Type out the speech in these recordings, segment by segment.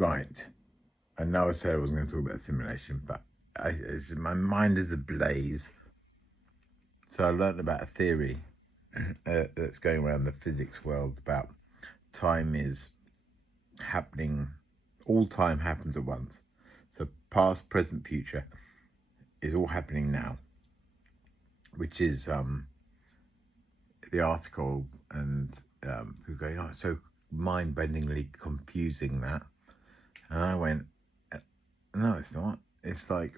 Right. I know I said I wasn't going to talk about simulation, but my mind is ablaze. So I learned about a theory that's going around the physics world about time is happening, all time happens at once. So past, present, future is all happening now, which is the article, and who going, oh, so mind-bendingly confusing that. And I went, no, it's not. It's like,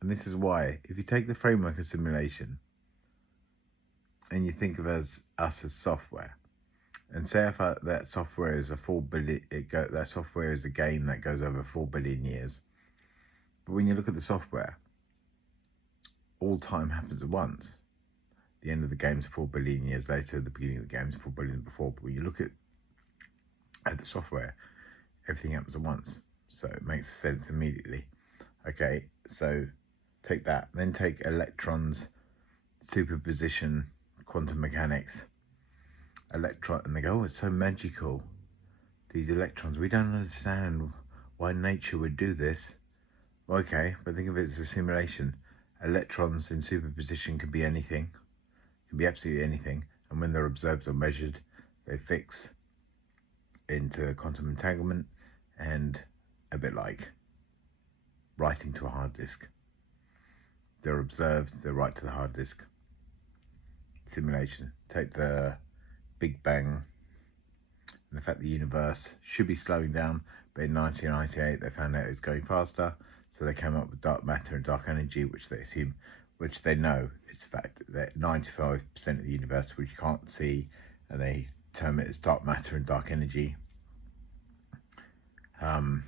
and this is why, if you take the framework of simulation and you think of us as software, and say if that software is a 4 billion, that software is a game that goes over 4 billion years. But when you look at the software, all time happens at once. The end of the game's 4 billion years later, the beginning of the game's 4 billion before. But when you look at the software, everything happens at once. So it makes sense immediately. Okay, so take that. Then take electrons, superposition, quantum mechanics, and they go, oh, it's so magical. These electrons, we don't understand why nature would do this. Okay, but think of it as a simulation. Electrons in superposition can be anything, can be absolutely anything, and when they're observed or measured, they fix into quantum entanglement, and a bit like writing to a hard disk. They're observed, they write to the hard disk. Simulation. Take the Big Bang and the fact the universe should be slowing down, but in 1998 they found out it was going faster, so they came up with dark matter and dark energy, which they know it's fact that 95% of the universe which you can't see, and they term it as dark matter and dark energy. And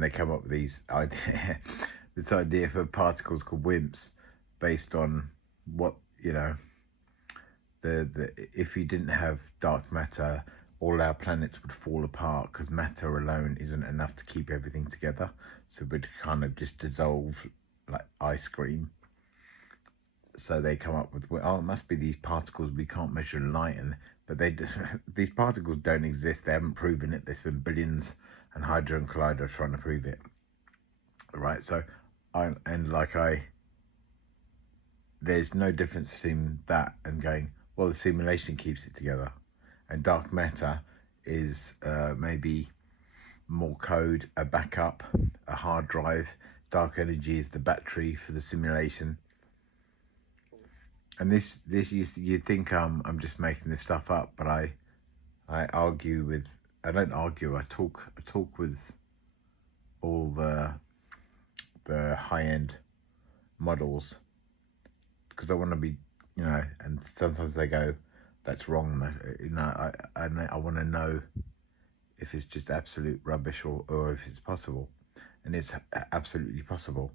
they come up with this idea for particles called WIMPs, based on what, if you didn't have dark matter, all our planets would fall apart because matter alone isn't enough to keep everything together. So we'd kind of just dissolve like ice cream. So they come up with, oh, it must be these particles we can't measure in light, but these particles don't exist. They haven't proven it. There's been billions, and Hadron Collider trying to prove it. Right. So there's no difference between that and going, well, the simulation keeps it together, and dark matter is maybe more code, a backup, a hard drive. Dark energy is the battery for the simulation. And this you'd think I'm just making this stuff up, but I argue with, I don't argue, I talk with all the high-end models, because I want to be, and sometimes they go, that's wrong, I want to know if it's just absolute rubbish or if it's possible. And it's absolutely possible.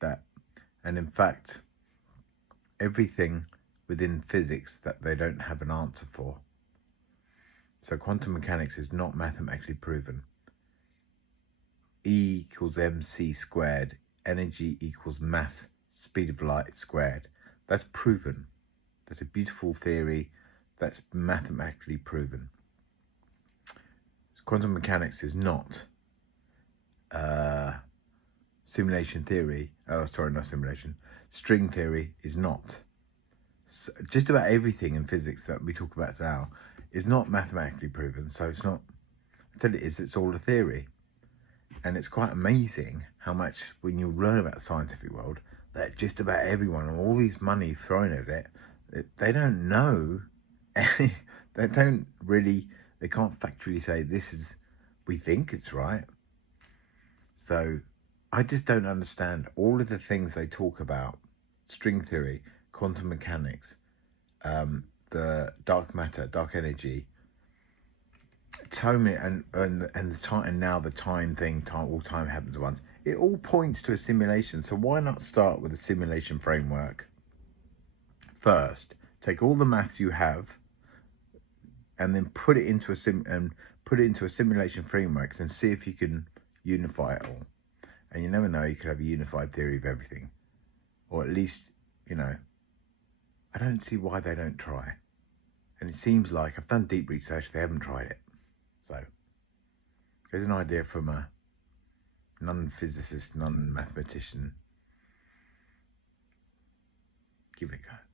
And in fact, everything within physics that they don't have an answer for. So quantum mechanics is not mathematically proven. E equals mc squared, energy equals mass, speed of light squared. That's proven. That's a beautiful theory that's mathematically proven. Quantum mechanics is not simulation theory. Oh, sorry, not simulation. String theory is not. Just about everything in physics that we talk about now is not mathematically proven. So it's not, until it is, it's all a theory. And it's quite amazing how much, when you learn about the scientific world, that just about everyone, and all these money thrown at it, they don't know. They don't really, they can't factually say this is, we think it's right. So I just don't understand all of the things they talk about: string theory, quantum mechanics, the dark matter, dark energy. So many, and the time, and now the time thing, all time happens at once. It all points to a simulation. So why not start with a simulation framework first? Take all the maths you have, and then put it into a simulation framework, and see if you can unify it all. And you never know, you could have a unified theory of everything, or at least, I don't see why they don't try. And it seems like, I've done deep research, they haven't tried it. So here's an idea from a non-physicist, non-mathematician. Give it a go.